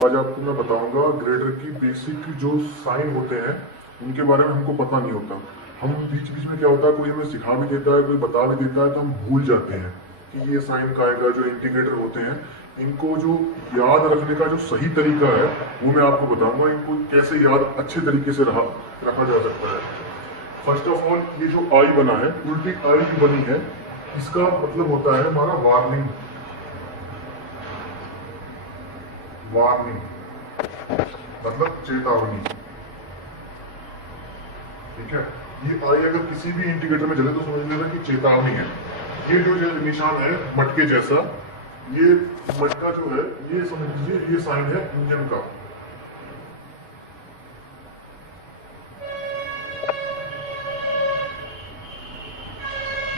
आज आपको मैं बताऊंगा ग्रेडर की बेसिक जो साइन होते हैं उनके बारे में हमको पता नहीं होता। हम बीच बीच में क्या होता है, कोई हमें सिखा भी देता है, कोई बता भी देता है, तो हम भूल जाते हैं कि ये साइन का आएगा। जो इंडिकेटर होते हैं इनको जो याद रखने का जो सही तरीका है वो मैं आपको बताऊंगा। इनको कैसे याद अच्छे तरीके से रखा जा सकता है। फर्स्ट ऑफ ऑल, ये जो आई बना है, उल्टी आई बनी है, इसका मतलब होता है हमारा वार्निंग। वार्निंग मतलब चेतावनी। ठीक है, ये आई अगर किसी भी इंडिकेटर में जले तो समझ लेना कि चेतावनी है। ये जो निशान है मटके जैसा, ये मटका जो है, ये समझ लीजिए ये साइन है इंजन का।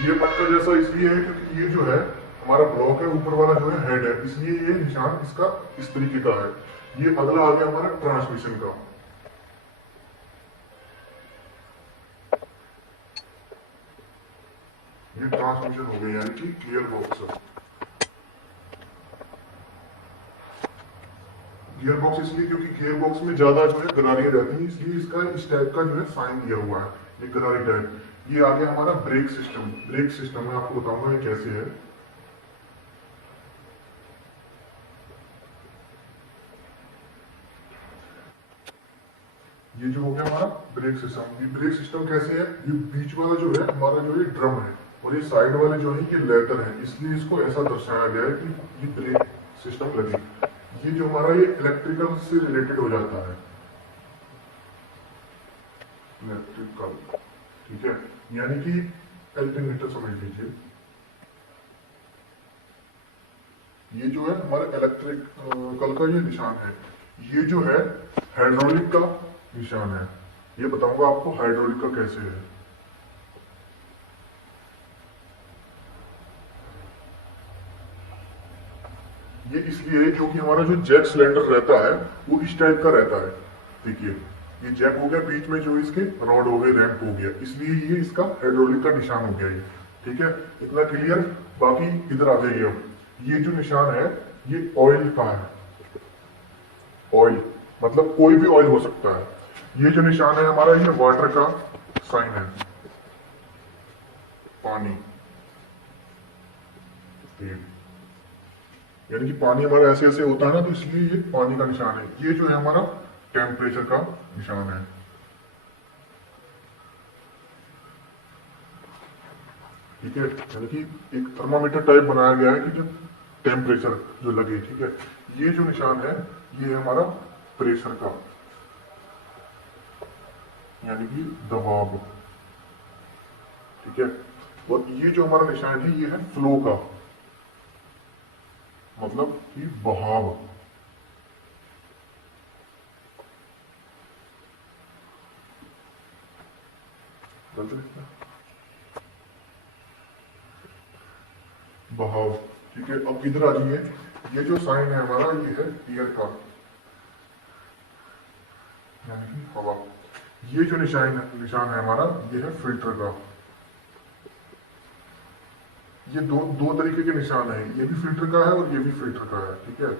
ये मटका जैसा इसलिए है क्योंकि ये जो है हमारा ब्लॉक है, ऊपर वाला जो है हेड है, इसलिए ये निशान इसका इस तरीके का है। ये अगला आ गया हमारा ट्रांसमिशन का। ये ट्रांसमिशन हो गया, यानी कि गियर बॉक्स। गियर बॉक्स इसलिए क्योंकि गियर बॉक्स में ज्यादा जो है गरारियां रहती हैं, इसलिए इसका इस टाइप का जो है साइन दिया हुआ है, ये गरारी टाइप। ये आ गया हमारा ब्रेक सिस्टम। ब्रेक सिस्टम में आपको बताऊंगा ये कैसे है। ये जो हो गया हमारा ब्रेक सिस्टम। ये ब्रेक सिस्टम कैसे है, ये बीच वाला जो है हमारा जो ये ड्रम है, और ये साइड वाले जो है ये लेदर है, इसलिए इसको ऐसा दर्शाया गया है कि ये ब्रेक सिस्टम लगे। ये जो हमारा ये इलेक्ट्रिकल से रिलेटेड हो जाता है, इलेक्ट्रिकल। ठीक है, यानी कि अल्टरनेटर समझ लीजिए। ये जो है हमारा इलेक्ट्रिक कल का ये निशान है। ये जो है हाइड्रोलिक का निशान है। ये बताऊंगा आपको हाइड्रोलिक का कैसे है। ये इसलिए क्योंकि हमारा जो जैक सिलेंडर रहता है वो इस टाइप का रहता है। देखिए, ये जैक हो गया, बीच में जो इसके रॉड हो गए, रैंप हो गया, इसलिए ये इसका हाइड्रोलिक का निशान हो गया ये। ठीक है, इतना क्लियर। बाकी इधर आ जाइए। अब ये जो निशान है ये ऑयल का है। ऑयल मतलब कोई भी ऑयल हो सकता है। ये जो निशान है हमारा ये वाटर का साइन है, पानी, तेल। यानी कि पानी हमारा ऐसे ऐसे होता है ना, तो इसलिए ये पानी का निशान है। ये जो है हमारा टेम्परेचर का निशान है। ठीक है, यानी कि एक थर्मामीटर टाइप बनाया गया है कि जो टेम्परेचर जो लगे। ठीक है, ये जो निशान है ये है हमारा प्रेशर का, यानी कि दबाव। ठीक है, और ये जो हमारा निशान है ये है फ्लो का, मतलब कि बहाव। गलत लिखना, बहाव। ठीक है, अब इधर आ जाइए। ये जो साइन है हमारा ये है एयर का, यानी कि हवा। ये जो निशान है हमारा ये है फिल्टर का। ये दो दो तरीके के निशान है, ये भी फिल्टर का है और ये भी फिल्टर का है। ठीक है,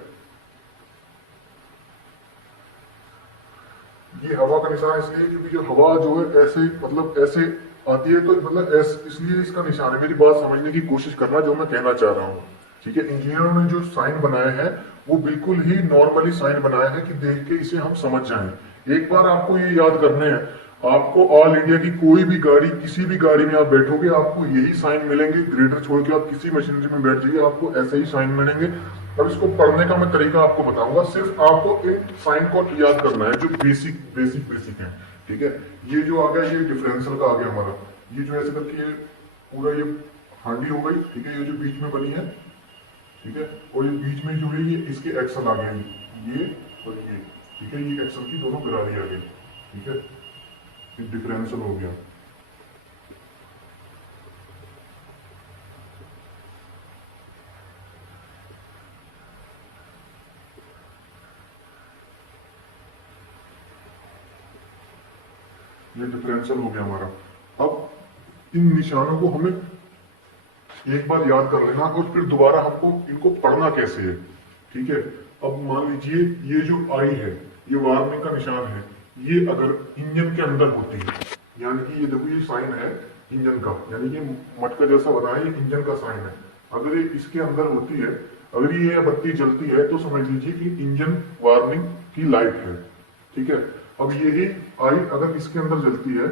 ये हवा का निशान इसलिए क्योंकि जो हवा जो है ऐसे मतलब ऐसे आती है, तो मतलब इसलिए इसका निशान है। मेरी बात समझने की कोशिश करना जो मैं कहना चाह रहा हूँ। ठीक है, इंजीनियरों ने जो साइन बनाए हैं वो बिल्कुल ही नॉर्मली साइन बनाया है कि देख के इसे हम समझ जाएं। एक बार आपको ये याद करने हैं, आपको ऑल इंडिया की कोई भी गाड़ी, किसी भी गाड़ी में आप बैठोगे आपको यही साइन मिलेंगे। ग्रेडर छोड़ के आप किसी मशीनरी में बैठ जाइए आपको ऐसे ही साइन मिलेंगे। अब इसको पढ़ने का मैं तरीका आपको बताऊंगा, सिर्फ आपको इन साइन को याद करना है जो बेसिक बेसिक बेसिक है। ठीक है, ये जो आ गया ये डिफरेंशियल का आ गया हमारा। ये जो ऐसे करके ये पूरा ये हांडी हो गई। ठीक है, ये जो बीच में बनी है, ठीक है, और ये बीच में जो है ये इसके एक्सल आ गए, ये और ये। ठीक है, ये एक्सल की दोनों गरारी आ गई। ठीक है, ये डिफरेंशियल हो गया। ये डिफरेंशियल हो गया हमारा। अब इन निशानों को हमें एक बार याद कर लेना और फिर दोबारा हमको इनको पढ़ना कैसे है। ठीक है, अब मान लीजिए ये जो आई है, ये वार्निंग का निशान है, ये अगर इंजन के अंदर होती है, यानी कि ये देखो ये साइन है इंजन का, यानी कि मटका जैसा बना है, ये इंजन का साइन है। अगर ये इसके अंदर होती है, अगर ये बत्ती जलती है तो समझ लीजिए कि इंजन वार्निंग की लाइट है। ठीक है, अब यही आई अगर इसके अंदर जलती है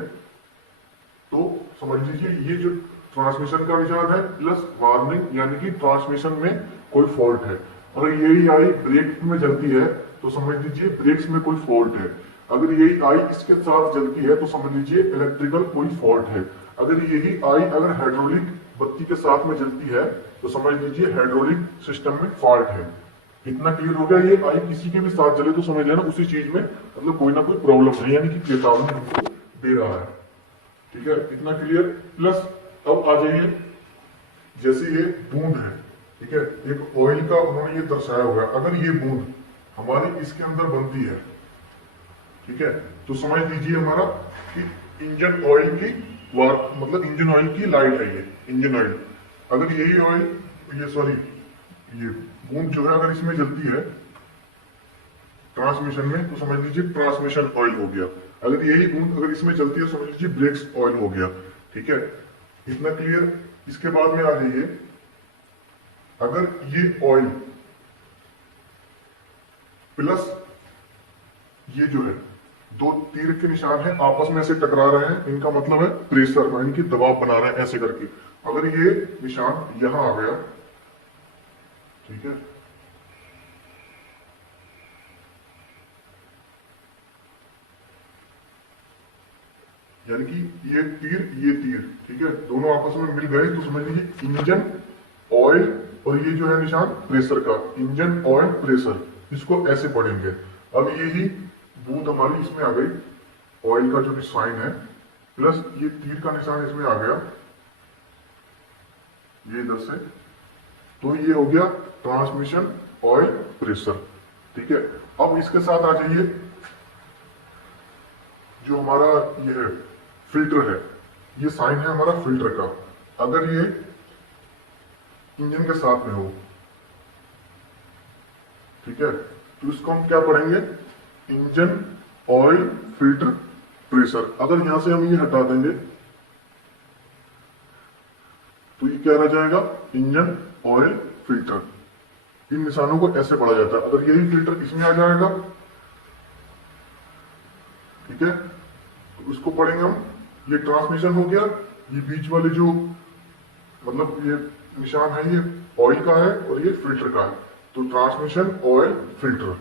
तो समझ लीजिए ये जो ट्रांसमिशन का निशान है प्लस वार्निंग, यानी कि ट्रांसमिशन में कोई फॉल्ट है। अगर यही आई ब्रेक में जलती है तो समझ लीजिए ब्रेक्स में कोई फॉल्ट है। अगर यही आई इसके साथ जलती है तो समझ लीजिए इलेक्ट्रिकल कोई फॉल्ट है। अगर यही आई अगर हाइड्रोलिक बत्ती के साथ में जलती है तो समझ लीजिए हाइड्रोलिक सिस्टम में फॉल्ट है। इतना क्लियर हो गया, ये आई किसी के भी साथ जले तो समझ लेना उसी चीज में मतलब कोई ना कोई प्रॉब्लम है, यानी कि चेतावनी हमको दे रहा है। ठीक है, इतना क्लियर। प्लस अब आ जाइए, जैसे ये बूंद है, ठीक है, एक ऑयल का उन्होंने ये दर्शाया हुआ है, अगर ये बूंद हमारी इसके अंदर बनती है, ठीक है, तो समझ लीजिए हमारा कि इंजन ऑयल की मतलब इंजन ऑयल की लाइट है ये इंजन ऑयल। अगर यही ऑयल ये बूंद जो है अगर इसमें जलती है ट्रांसमिशन में तो समझ लीजिए ट्रांसमिशन ऑयल हो गया। अगर यही बूंद अगर इसमें जलती है समझ लीजिए ब्रेक्स ऑयल हो गया। ठीक है, इतना क्लियर। इसके बाद में आ जाइए, अगर ये ऑयल प्लस ये जो है दो तीर के निशान है आपस में ऐसे टकरा रहे हैं, इनका मतलब है प्रेशर यानी कि दबाव बना रहे हैं ऐसे करके। अगर ये निशान यहां आ गया, ठीक है, यानी कि ये तीर, ठीक है, दोनों आपस में मिल गए तो समझ लीजिए इंजन ऑयल और ये जो है निशान प्रेशर का, इंजन ऑयल प्रेशर, इसको ऐसे पढ़ेंगे। अब यही बूंद हमारी इसमें आ गई, ऑयल का जो साइन है प्लस ये तीर का निशान इसमें आ गया, ये इधर से, तो ये हो गया ट्रांसमिशन ऑयल प्रेशर। ठीक है, अब इसके साथ आ जाइए, जो हमारा ये है फिल्टर है, ये साइन है हमारा फिल्टर का, अगर ये इंजन के साथ में हो, ठीक है, तो इसको हम क्या पढ़ेंगे, इंजन ऑयल फिल्टर प्रेशर। अगर यहां से हम ये हटा देंगे तो ये क्या रह जाएगा, इंजन ऑयल फिल्टर। इन निशानों को ऐसे पढ़ा जाता है। अगर यही फिल्टर इसमें आ जाएगा, ठीक है, तो उसको पढ़ेंगे हम, ये ट्रांसमिशन हो गया, ये बीच वाले जो मतलब ये निशान है ये ऑयल का है और ये फिल्टर का है, तो ट्रांसमिशन ऑयल फिल्टर,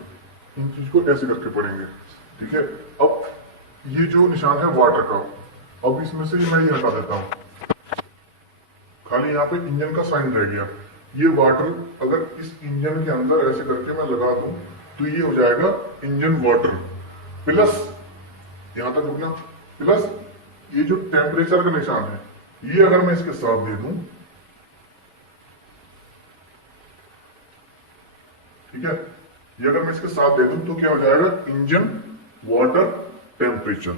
इन चीज को ऐसे करके पढ़ेंगे। ठीक है, अब ये जो निशान है वाटर का, अब इसमें से मैं ये हटा देता हूं, खाली यहाँ पे इंजन का साइन रह गया। ये वाटर अगर इस इंजन के अंदर ऐसे करके मैं लगा दूं तो ये हो जाएगा इंजन वाटर प्लस, यहां तक रुकना, प्लस ये जो टेम्परेचर का निशान है ये अगर मैं इसके साथ दे दूं, ठीक है, ये अगर मैं इसके साथ दे दूं तो क्या हो जाएगा, इंजन वाटर टेम्परेचर।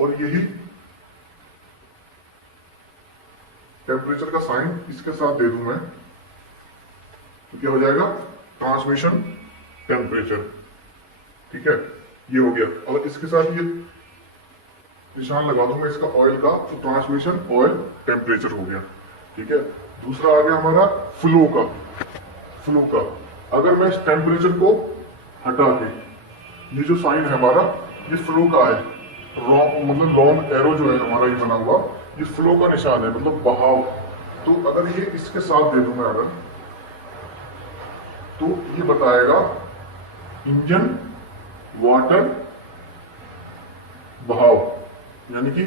और यही टेम्परेचर का साइन इसके साथ दे दूं मैं तो क्या हो जाएगा, ट्रांसमिशन टेम्परेचर। ठीक है, ये हो गया। और इसके साथ ये निशान लगा दूं मैं इसका ऑयल का तो ट्रांसमिशन ऑयल टेम्परेचर हो गया। ठीक है, दूसरा आ गया हमारा फ्लो का। फ्लो का अगर मैं इस टेम्परेचर को हटा के, ये जो साइन है हमारा ये फ्लो का है, मतलब लॉन्ग एरो जो है हमारा ये बना हुआ, ये फ्लो का निशान है मतलब बहाव। तो अगर ये इसके साथ दे दूं मैं अगर, तो ये बताएगा इंजन वाटर बहाव, यानी कि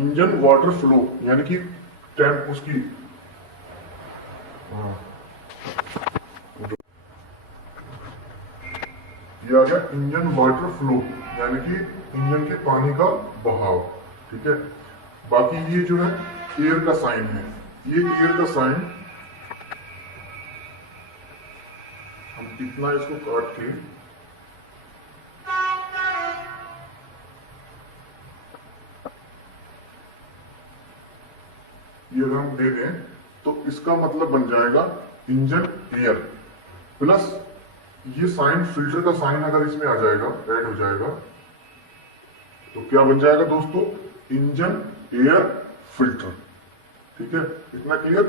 इंजन वाटर फ्लो, यानी कि टेम्प उसकी ये आ गया इंजन वाटर फ्लो, यानी कि इंजन के पानी का बहाव। ठीक है, बाकी ये जो है एयर का साइन है, ये एयर का साइन हम इतना इसको काट के ये अगर हम दे दें तो इसका मतलब बन जाएगा इंजन एयर। प्लस ये साइन, फिल्टर का साइन अगर इसमें आ जाएगा, ऐड हो जाएगा, तो क्या बन जाएगा दोस्तों, इंजन एयर फिल्टर। ठीक है, इतना क्लियर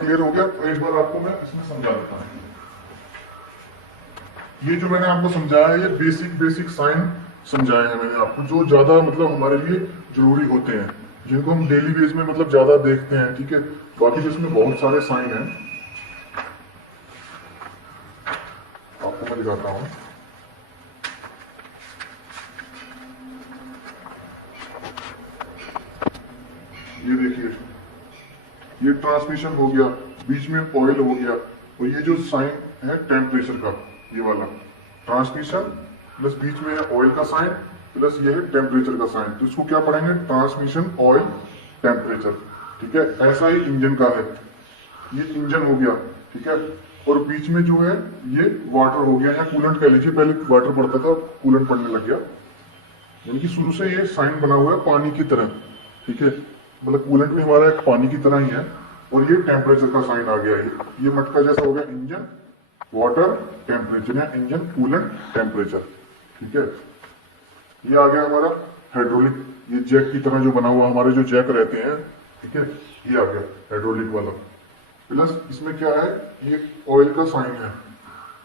क्लियर हो गया। तो एक बार आपको मैं इसमें समझा देता हूं। ये जो मैंने आपको समझाया है, ये बेसिक बेसिक साइन समझाए हैं मैंने आपको, जो ज्यादा मतलब हमारे लिए जरूरी होते हैं, जिनको हम डेली बेस में मतलब ज्यादा देखते हैं। ठीक है, बाकी तो इसमें बहुत सारे साइन हैं, आपको मैं दिखाता हूं। ये देखिए, ये ट्रांसमिशन हो गया, बीच में ऑयल हो गया, और ये जो साइन है टेम्परेचर का, ये वाला ट्रांसमिशन प्लस बीच में है ऑयल का साइन प्लस ये है टेम्परेचर का साइन, तो इसको क्या पढ़ेंगे, ट्रांसमिशन ऑयल टेम्परेचर। ठीक है, ऐसा ही इंजन का है, ये इंजन हो गया। ठीक है, और बीच में जो है ये वाटर हो गया, या कूलेंट कह लीजिए, पहले वाटर पड़ता था, कूलेंट पड़ने लग गया, यानी कि शुरू से ये साइन बना हुआ है पानी की तरह। ठीक है, मतलब कूलेंट भी हमारा एक पानी की तरह ही है, और ये टेम्परेचर का साइन आ गया, ये मटका जैसा हो गया, इंजन वाटर टेम्परेचर या इंजन कूलेंट टेम्परेचर। ठीक है, ये आ गया हमारा हाइड्रोलिक, ये जैक की तरह जो बना हुआ, हमारे जो जैक रहते हैं। ठीक है, ये आ गया हाइड्रोलिक वाला। प्लस इसमें क्या है, ये ऑयल का साइन है,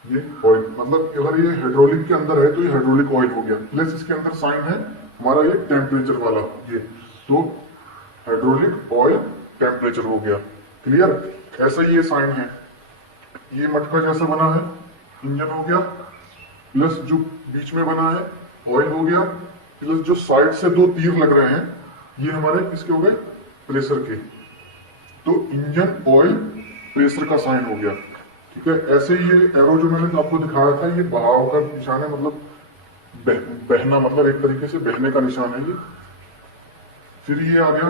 ये ऑयल मतलब अगर ये हाइड्रोलिक के अंदर है तो ये हाइड्रोलिक ऑयल हो गया, प्लस इसके अंदर साइन है हमारा ये टेम्परेचर वाला, ये तो हाइड्रोलिक ऑयल टेम्परेचर हो गया। क्लियर, ऐसा ही ये साइन है, ये मटका जैसा बना है, इंजन हो गया, प्लस जो बीच में बना है ऑयल हो गया, प्लस जो साइड से दो तीर लग रहे हैं, ये हमारे किसके हो गए, प्रेशर के, तो इंजन ऑयल प्रेशर का साइन हो गया। ठीक है, ऐसे ही ये एरो जो मैंने आपको दिखाया था, ये बहाव का निशान है, मतलब बहना, मतलब एक तरीके से बहने का निशान है ये। फिर ये आ गया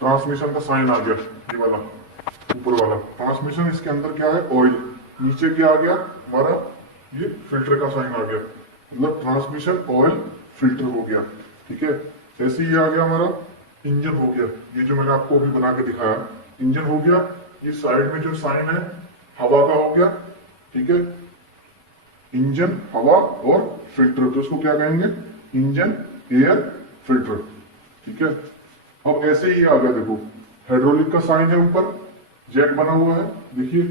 ट्रांसमिशन का साइन आ गया, ये वाला ऊपर वाला ट्रांसमिशन, इसके अंदर क्या है ऑयल, नीचे क्या आ गया हमारा, ये फिल्टर का साइन आ गया, मतलब ट्रांसमिशन ऑयल फिल्टर हो गया। ठीक है, ऐसे ही आ गया हमारा इंजन हो गया, ये जो मैंने आपको अभी बना के दिखाया, इंजन हो गया, ये साइड में जो साइन है हवा का हो गया। ठीक है, इंजन हवा और फिल्टर, तो इसको क्या कहेंगे, इंजन एयर फिल्टर। ठीक है, अब ऐसे ही आ गया, देखो हाइड्रोलिक का साइन है, ऊपर जैक बना हुआ है, देखिए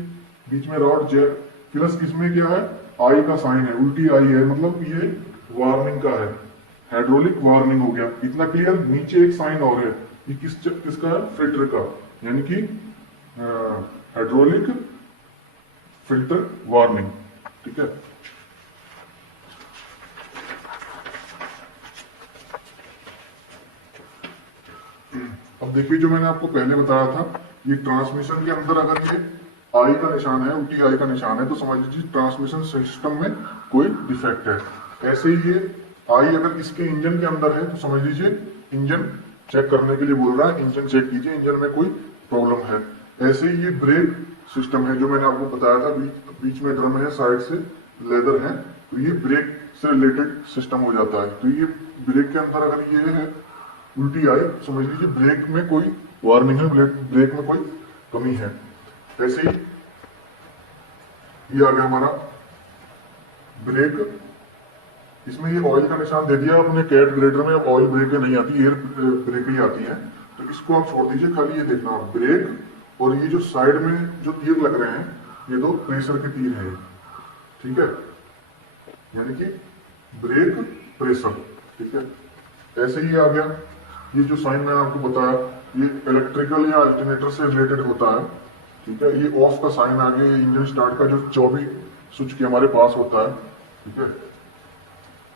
बीच में रॉड जैक, प्लस इसमें क्या है, आई का साइन है, उल्टी आई है, मतलब ये वार्निंग का है, हाइड्रोलिक वार्निंग हो गया। इतना क्लियर, नीचे एक साइन और है, ये किसका है, फिल्टर का, यानी कि हाइड्रोलिक फिल्टर वार्निंग। ठीक है, अब देखिए जो मैंने आपको पहले बताया था, ये ट्रांसमिशन के अंदर अगर ये आई का निशान है, उल्टी आई का निशान है, तो समझ लीजिए ट्रांसमिशन सिस्टम में कोई डिफेक्ट है। ऐसे ही ये आई अगर इसके इंजन के अंदर है, तो समझ लीजिए इंजन चेक करने के लिए बोल रहा है, इंजन चेक कीजिए, इंजन में कोई प्रॉब्लम है। ऐसे ही ये ब्रेक सिस्टम है, जो मैंने आपको बताया था, बीच में ड्रम है, साइड से लेदर है, तो ये ब्रेक से रिलेटेड सिस्टम हो जाता है। तो ये ब्रेक के अंदर अगर ये है उल्टी आई, समझ लीजिए ब्रेक में कोई वार्निंग है, ब्रेक में कोई कमी है। ऐसे ही ये आ गया हमारा ब्रेक, इसमें ये ऑयल का निशान दे दिया आपने, कैट ग्रेडर में ऑयल ब्रेक नहीं आती, एयर ब्रेक ही आती है, तो इसको आप छोड़ दीजिए, खाली ये देखना आप ब्रेक, और ये जो साइड में जो तीर लग रहे हैं, ये दो प्रेशर के तीर है। ठीक है, यानी कि ब्रेक प्रेशर। ठीक है, ऐसे ही आ गया ये जो साइन मैंने आपको बताया, ये इलेक्ट्रिकल या अल्टरनेटर से रिलेटेड होता है। ठीक है, ये ऑफ का साइन आ गया, इंजन स्टार्ट का जो 24 स्विच के हमारे पास होता है। ठीक है,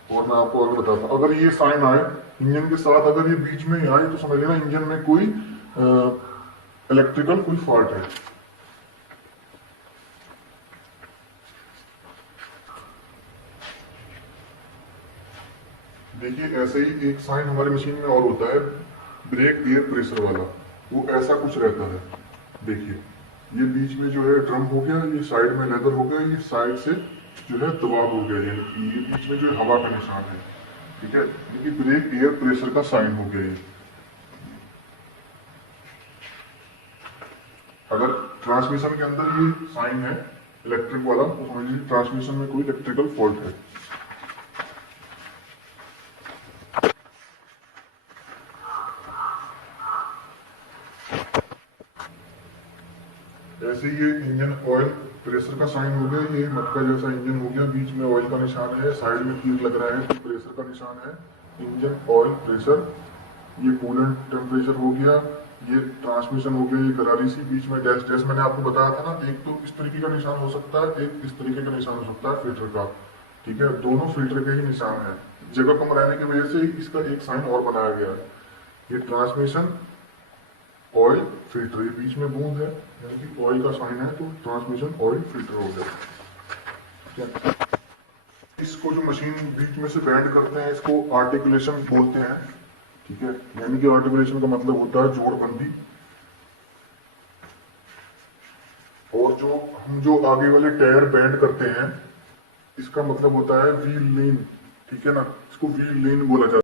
और मैं आपको आगे बताता हूँ, अगर ये साइन आए इंजन के साथ, अगर ये बीच में आए, तो समझ लेना इंजन में कोई इलेक्ट्रिकल कोई फॉल्ट है। देखिए ऐसे ही एक साइन हमारी मशीन में और होता है, ब्रेक एयर प्रेशर वाला, वो ऐसा कुछ रहता है। देखिए ये बीच में जो है ड्रम हो गया, ये साइड में लेदर हो गया, ये साइड से जो है दबाव हो गया, यानी ये बीच में जो है हवा का निशान है। ठीक है, ये ब्रेक एयर प्रेशर का साइन हो गया। ये अगर ट्रांसमिशन के अंदर ये साइन है इलेक्ट्रिक वाला, तो समझ लीजिए ट्रांसमिशन में कोई इलेक्ट्रिकल फॉल्ट है। ऐसे ये इंजन ऑयल प्रेशर का साइन हो गया, ये मटका जैसा इंजन हो गया, बीच में ऑयल का निशान है, साइड में तीर लग रहा है तो प्रेशर का निशान है। इंजन ऑयल प्रेशर, ये कूलेंट टेम्परेचर हो गया, ये ट्रांसमिशन हो गया, ये करारी सी बीच में डैश डैश मैंने आपको बताया था ना, एक तो इस तरीके का निशान हो सकता है, एक इस तरीके का निशान हो सकता है फिल्टर का। ठीक है, दोनों फिल्टर के ही निशान है। जगह कम रहने की वजह से इसका एक साइन और बनाया गया है। ये ट्रांसमिशन ऑयल फिल्टर, ये बीच में बूंद है यानी कि ऑयल का साइन है, तो ट्रांसमिशन ऑयल फिल्टर हो गया। ठीक है, इसको जो मशीन बीच में से बैंड करते हैं इसको आर्टिकुलेशन बोलते हैं। ठीक है, यानी कि आर्टिकुलेशन का मतलब होता है जोड़बंदी। और जो आगे वाले टायर बैंड करते हैं इसका मतलब होता है व्हील लीन। ठीक है ना, इसको व्हील लीन बोला जाता है।